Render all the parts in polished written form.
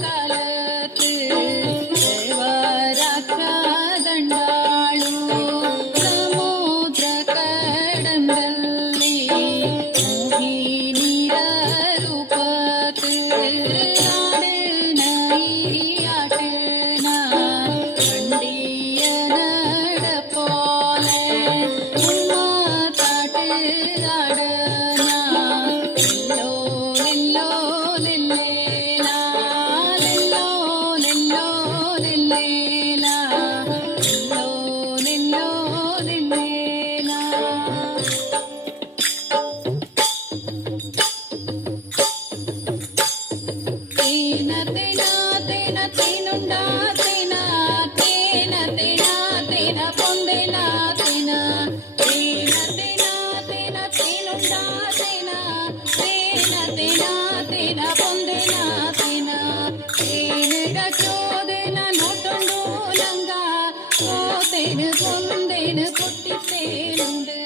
காலத்து தேவராட்சதண்டாளு சமுத்திர கடந்தல்லி மோகினிர ರೂಪத்து ஆடு நையாட்டு நான் கண்டிய நடப்போல உம்மா தாட்டு ஆடனா லெல்லோ லெல்லோ லெல்லேலா லெல்லோ லெல்லோ லெல்லேலா லெல்லோ லெல்லோ லெல்லேலா తేన తేన తేన తేనుండా తేన తేన తేన తేన పొందెన తేన తేన తేన తేన తేనుండా తేన తేన తేన తేన పొందెన తేన తేనెడ చోదెన నోటొండు లంగ పోతేను పొందెను పొట్టి తేనుండు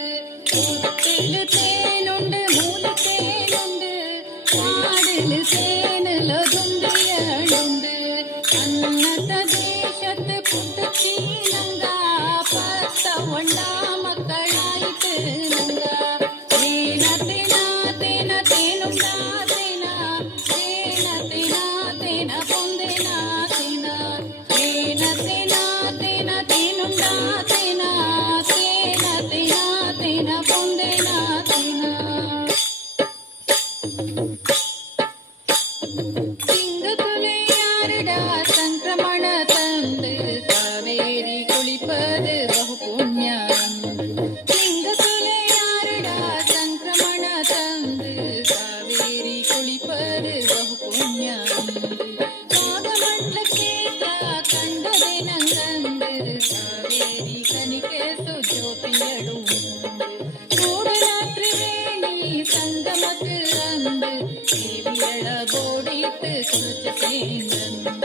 పొట్టెలు తేనుండు మూల తేనుండు പാടില് തേനില് തുണ്ടിയളുണ്ട് അന്നത്ത ദേശത്ത് പുത്തച്ചീനങ്ക പത്തവണ്ണ മക്കളായിട്ട് നങ്ക തേന തേന തേന തേനുണ്ടാ തേന തേന തേന തേന പൊന്തെന തേന തേന തേന തേന തേനുണ്ടാ തേന തേന തേന തേന പൊന്തെന തേന திங்கத்துளையாருடா சங்கிரமண தந்து காவேரி குளிப்பது பகு புண்ணியம் திங்கத்துளையாருடா சங்கிரமண தந்து காவேரி குளிப்பது பகு புண்ணியம் நாகமண்டல ಕ್ಷೇತ್ರ ಕಂಡದೆ ನಂಗಂದು ಕಾವೇರಿ ಕನಿಕೆ ಸುಜ್ಯೋತಿಯಳು கூடராத்திரி வேணி சங்கமத்து அந்து தேவியள போடித்து குளிச்சு தேங்கந்து